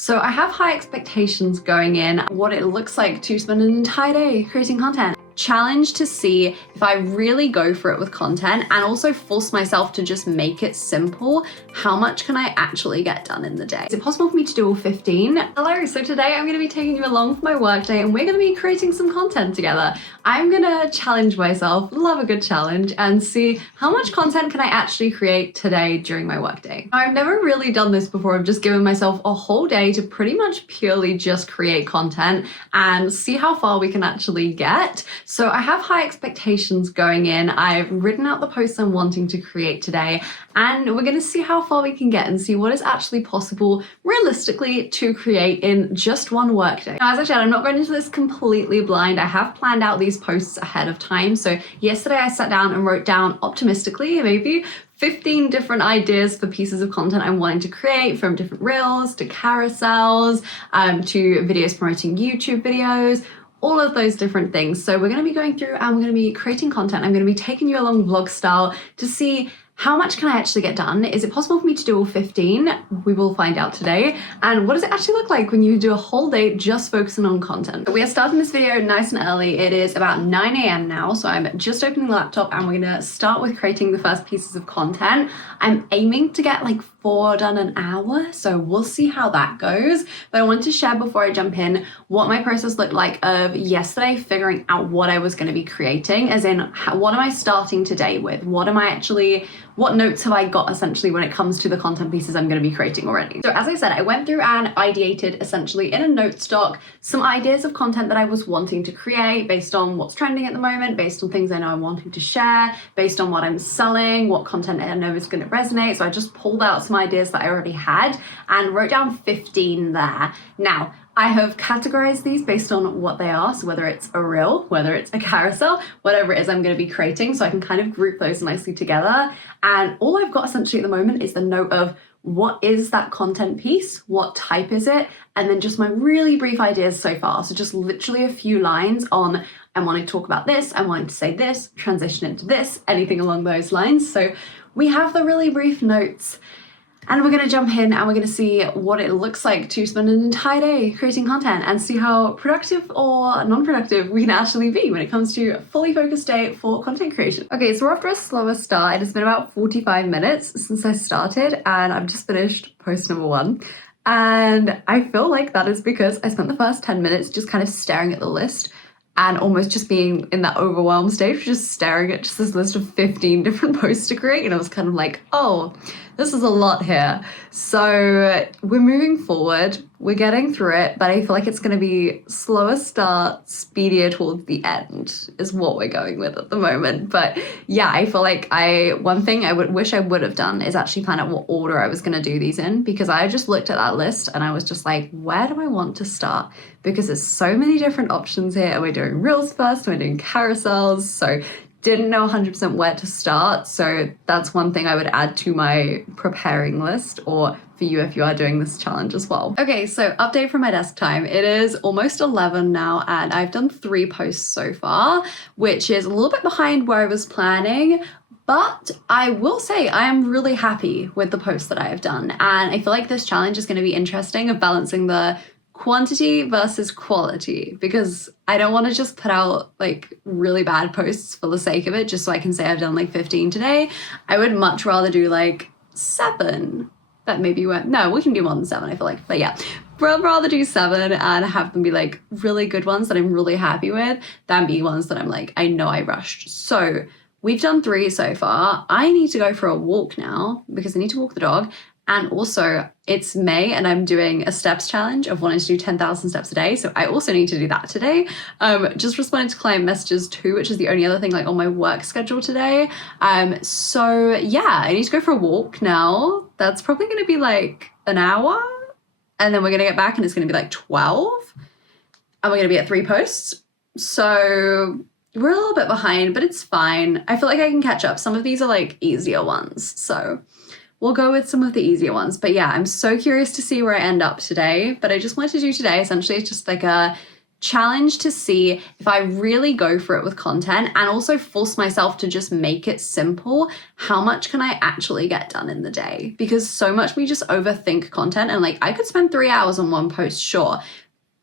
So I have high expectations going in, what it looks like to spend an entire day creating content. Challenge to see if I really go for it with content and also force myself to just make it simple. How much can I actually get done in the day? Is it possible for me to do all 15? Hello, so today I'm gonna be taking you along for my workday and we're gonna be creating some content together. I'm gonna challenge myself, love a good challenge, and see how much content can I actually create today during my workday. I've never really done this before. I've just given myself a whole day to pretty much purely just create content and see how far we can actually get. So I have high expectations going in. I've written out the posts I'm wanting to create today, and we're gonna see how far we can get and see what is actually possible realistically to create in just one workday. Now, as I said, I'm not going into this completely blind. I have planned out these posts ahead of time. So yesterday I sat down and wrote down optimistically maybe 15 different ideas for pieces of content I'm wanting to create, from different reels to carousels, to videos promoting YouTube videos, all of those different things. So we're going to be going through and we're going to be creating content. I'm going to be taking you along vlog style to see how much can I actually get done? Is it possible for me to do all 15? We will find out today. And what does it actually look like when you do a whole day just focusing on content? We are starting this video nice and early. It is about 9 a.m. now, so I'm just opening the laptop and we're gonna start with creating the first pieces of content. I'm aiming to get like 4 done an hour, so we'll see how that goes. But I wanted to share before I jump in what my process looked like of yesterday figuring out what I was gonna be creating, as in what am I starting today with? What notes have I got essentially when it comes to the content pieces I'm going to be creating already? So as I said, I went through and ideated essentially in a note stock some ideas of content that I was wanting to create based on what's trending at the moment, based on things I know I'm wanting to share, based on what I'm selling, what content I know is going to resonate. So I just pulled out some ideas that I already had and wrote down 15 there. Now, I have categorized these based on what they are. So whether it's a reel, whether it's a carousel, whatever it is I'm going to be creating, so I can kind of group those nicely together. And all I've got essentially at the moment is the note of what is that content piece, what type is it, and then just my really brief ideas so far. So just literally a few lines on, I'm wanting to talk about this, I'm wanting to say this, transition into this, anything along those lines. So we have the really brief notes. And we're going to jump in and we're going to see what it looks like to spend an entire day creating content and see how productive or non-productive we can actually be when it comes to a fully focused day for content creation. Okay, so we're after a slower start. It has been about 45 minutes since I started and I've just finished post number 1. And I feel like that is because I spent the first 10 minutes just kind of staring at the list and almost just being in that overwhelmed stage, just staring at just this list of 15 different posts to create. And I was kind of like, oh, this is a lot here. So we're moving forward, we're getting through it, but I feel like it's going to be slower start, speedier towards the end is what we're going with at the moment. But yeah, I feel like one thing I wish I would have done is actually plan out what order I was going to do these in, because I just looked at that list and I was just like, where do I want to start? Because there's so many different options here. Are we doing reels first? Are we doing carousels? So didn't know 100% where to start. So that's one thing I would add to my preparing list, or for you if you are doing this challenge as well. Okay, so update from my desk time. It is almost 11 now and I've done 3 posts so far, which is a little bit behind where I was planning. But I will say I am really happy with the posts that I have done. And I feel like this challenge is going to be interesting of balancing the quantity versus quality, because I don't want to just put out like really bad posts for the sake of it just so I can say I've done like 15 today. I would much rather do like 7. That maybe we can do more than 7, I feel like. But yeah, I'd rather do 7 and have them be like really good ones that I'm really happy with than be ones that I'm like, I know I rushed. So we've done 3 so far. I need to go for a walk now because I need to walk the dog. And also it's May and I'm doing a steps challenge of wanting to do 10,000 steps a day. So I also need to do that today. Just responded to client messages too, which is the only other thing like on my work schedule today. So yeah, I need to go for a walk now. That's probably going to be like an hour. And then we're going to get back and it's going to be like 12. And we're going to be at 3 posts. So we're a little bit behind, but it's fine. I feel like I can catch up. Some of these are like easier ones. So we'll go with some of the easier ones. But yeah, I'm so curious to see where I end up today. But I just wanted to do today, essentially, it's just like a challenge to see if I really go for it with content and also force myself to just make it simple, how much can I actually get done in the day? Because so much we just overthink content, and like I could spend 3 hours on one post, sure,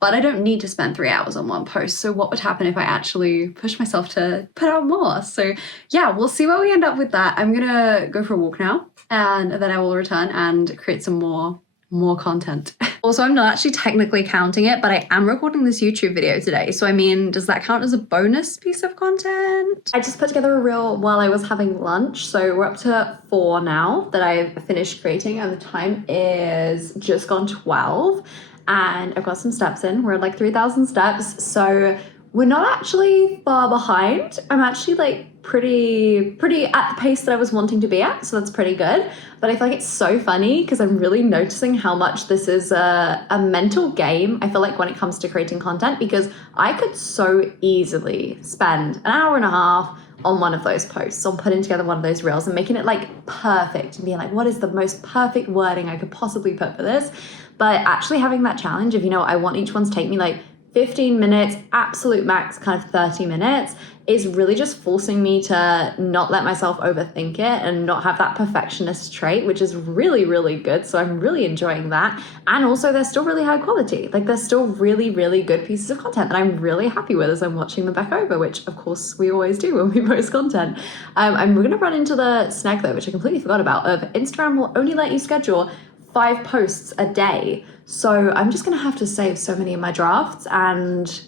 but I don't need to spend 3 hours on one post. So what would happen if I actually push myself to put out more? So yeah, we'll see where we end up with that. I'm gonna go for a walk now, and then I will return and create some more content. Also, I'm not actually technically counting it, but I am recording this YouTube video today. So I mean, does that count as a bonus piece of content? I just put together a reel while I was having lunch. So we're up to 4 now that I've finished creating, and the time is just gone 12. And I've got some steps in. We're at like 3,000 steps. So we're not actually far behind. I'm actually like pretty at the pace that I was wanting to be at. So that's pretty good. But I feel like it's so funny because I'm really noticing how much this is a mental game, I feel like, when it comes to creating content, because I could so easily spend an hour and a half on one of those posts, on putting together one of those reels and making it like perfect and being like, what is the most perfect wording I could possibly put for this? But actually having that challenge of, I want each one to take me like 15 minutes, absolute max kind of 30 minutes, is really just forcing me to not let myself overthink it and not have that perfectionist trait, which is really, really good. So I'm really enjoying that. And also they're still really high quality. Like they're still really, really good pieces of content that I'm really happy with as I'm watching them back over, which of course we always do when we post content. I'm going to run into the snag though, which I completely forgot about, of Instagram will only let you schedule 5 posts a day. So I'm just going to have to save so many of my drafts, and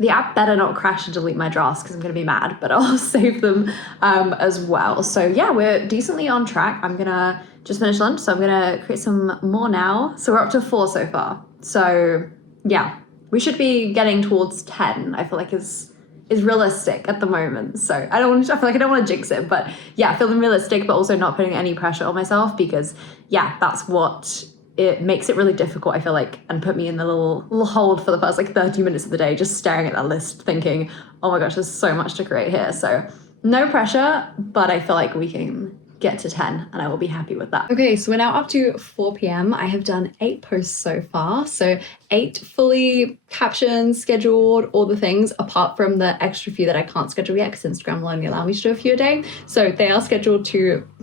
the app better not crash and delete my drafts because I'm going to be mad, but I'll save them as well. So yeah, we're decently on track. I'm going to just finish lunch, so I'm going to create some more now. So we're up to 4 so far. So yeah, we should be getting towards 10, I feel like is realistic at the moment. So I feel like I don't want to jinx it, but yeah, feeling realistic, but also not putting any pressure on myself, because yeah, that's what it makes it really difficult, I feel like, and put me in the little hold for the first like 30 minutes of the day, just staring at that list thinking, oh my gosh, there's so much to create here. So no pressure, but I feel like we can get to 10 and I will be happy with that. Okay, so we're now up to 4 p.m. I have done 8 posts so far. So 8 fully captioned, scheduled, all the things, apart from the extra few that I can't schedule yet because Instagram will only allow me to do a few a day. So they are scheduled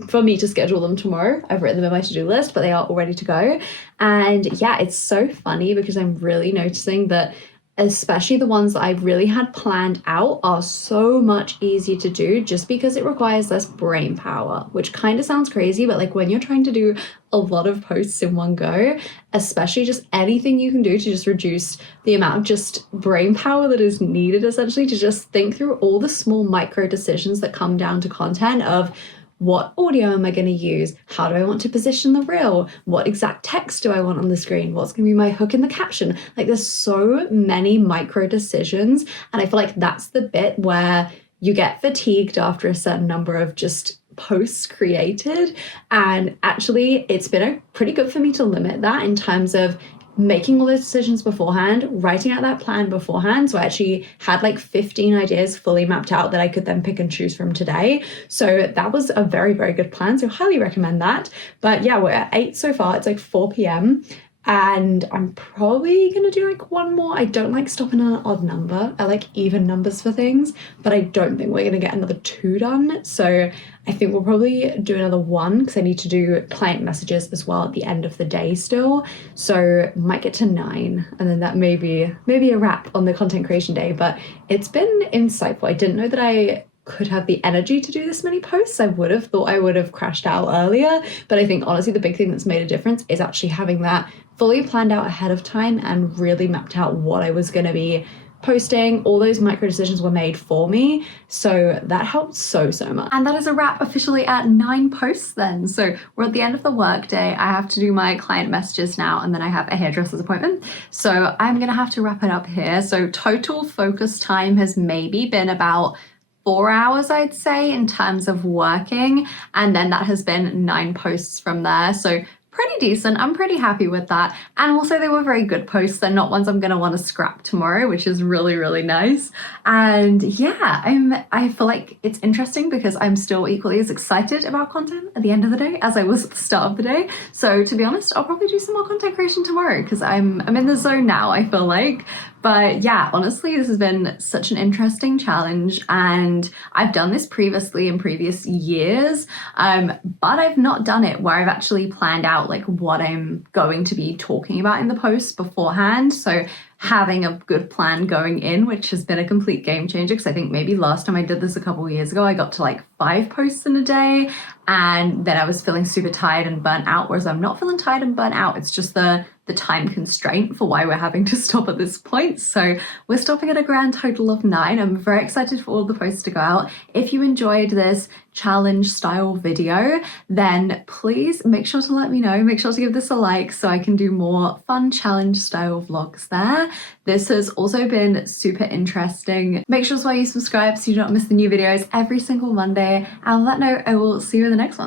for me to schedule them tomorrow. I've written them in my to-do list, but they are all ready to go. And yeah, it's so funny because I'm really noticing that especially the ones that I really had planned out are so much easier to do just because it requires less brain power, which kind of sounds crazy, but like when you're trying to do a lot of posts in one go, especially just anything you can do to just reduce the amount of just brain power that is needed, essentially, to just think through all the small micro decisions that come down to content of what audio am I going to use? How do I want to position the reel? What exact text do I want on the screen? What's going to be my hook in the caption? Like there's so many micro decisions. And I feel like that's the bit where you get fatigued after a certain number of just posts created. And actually it's been pretty good for me to limit that in terms of making all those decisions beforehand, writing out that plan beforehand. So I actually had like 15 ideas fully mapped out that I could then pick and choose from today. So that was a very, very good plan. So highly recommend that. But yeah, we're at 8 so far. It's like 4 p.m. And I'm probably going to do like one more. I don't like stopping at an odd number. I like even numbers for things, but I don't think we're going to get another 2 done. So I think we'll probably do another 1 because I need to do client messages as well at the end of the day still. So might get to 9, and then that may be a wrap on the content creation day. But it's been insightful. I didn't know that I could have the energy to do this many posts. I would have thought I would have crashed out earlier, but I think honestly the big thing that's made a difference is actually having that fully planned out ahead of time and really mapped out what I was going to be posting. All those micro decisions were made for me, so that helped so much. And that is a wrap officially at 9 posts then. So we're at the end of the workday. I have to do my client messages now, and then I have a hairdresser's appointment, so I'm gonna have to wrap it up here. So total focus time has maybe been about 4 hours, I'd say, in terms of working, and then that has been 9 posts from there. So pretty decent. I'm pretty happy with that. And also they were very good posts. They're not ones I'm gonna want to scrap tomorrow, which is really, really nice. And yeah, I feel like it's interesting because I'm still equally as excited about content at the end of the day as I was at the start of the day. So to be honest, I'll probably do some more content creation tomorrow because I'm in the zone now, I feel like. But yeah, honestly, this has been such an interesting challenge, and I've done this previously in previous years, but I've not done it where I've actually planned out like what I'm going to be talking about in the post beforehand. So having a good plan going in, which has been a complete game changer, because I think maybe last time I did this a couple of years ago, I got to like 5 posts in a day, and then I was feeling super tired and burnt out, whereas I'm not feeling tired and burnt out. It's just the time constraint for why we're having to stop at this point. So we're stopping at a grand total of 9. I'm very excited for all the posts to go out. If you enjoyed this challenge style video, then please make sure to let me know. Make sure to give this a like so I can do more fun challenge style vlogs there. This has also been super interesting. Make sure as well you subscribe so you don't miss the new videos every single Monday. And on that note, I will see you in the next one.